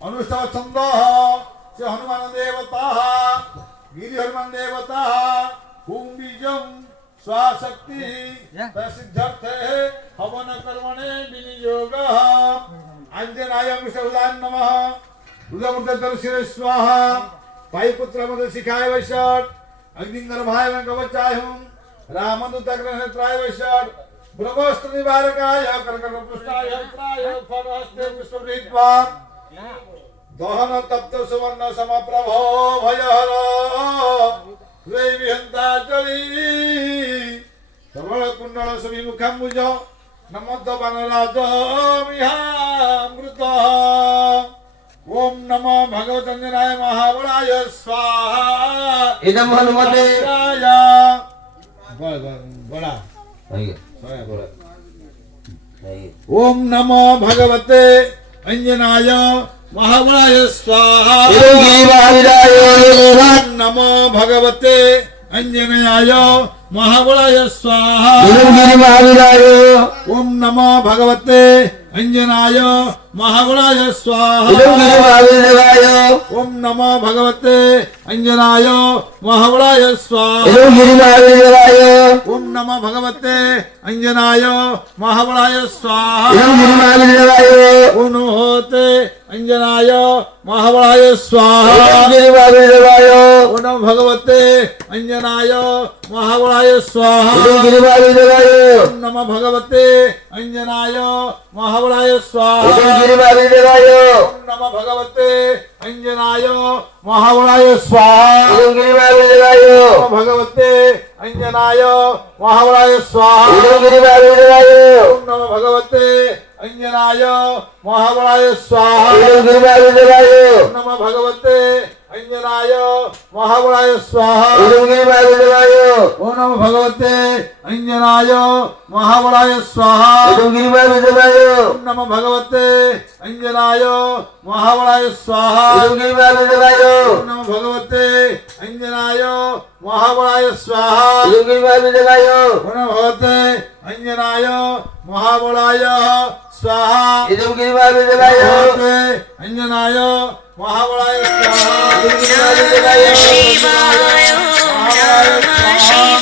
अनुष्ठाव छंद से हनुमान देवता गिरि हनुमान देवता हुम बीजम स्वाशक्ति प्रसिद्धर्थे हवन कर्मणे विनियोग अंजनाय विष्णुदान नमः रुद्रमूर्ते शिरे स्वाहा पायपुत्र मद शिखाय वैषट अग्निंगर भाय में कवचाय हूं रामदूतग्रह नेत्राय वैषट ब्रह्मस्त्र निवारकाय कर्कट पुष्टाय त्राय फलहस्ते पुष्पवृत्वा दहन तप्त सुवर्ण समप्रभो भयहर वे विहंताचली सबल कुंडल सुविमुखम्बुज नमोद वनराज मिहामृत ओम नमो भगवते अंजनाय महाबलाय स्वाहा इदम हनुमते बड़ा ओम नमो भगवते अंजनाय महाबलाय स्वाहा ओम नमो भगवते अंजनाय महाबलाय स्वाहा ओम नमो भगवते अंजनाय महाबलाय स्वाहा ओम नमो भगवते अंजनाय महाबलाय स्वाहा ओम नमो भगवते अंजनाय महाबलाय स्वाहा ओम होते अंजनाय महाबलाय स्वाहा ओम नमो भगवते अंजनाय महाबलाय स्वाहा ओम नमो भगवते अंजनाय महाबलाय स्वाहा ओम नमो भगवते अंजनाय महाबलाय स्वाहा ओम भगवते अंजनाय महाबलाय स्वाहा ओम नमो भगवते अंजनाय महाबलाय स्वाहा ओम नमो भगवते अंजनाय महाबलाय स्वाहा ओम नमो भगवते अंजनाय महाबलाय स्वाहा ओम नमो भगवते अंजनाय महाबलाय स्वाहा ओम नमो भगवते अंजनाय महाबलाय स्वाहा ओम नमो भगवते अंजनाय महाबलाय स्वाहा अंजनाय महाबलाय स्वाहा शिवाय नमः शिवाय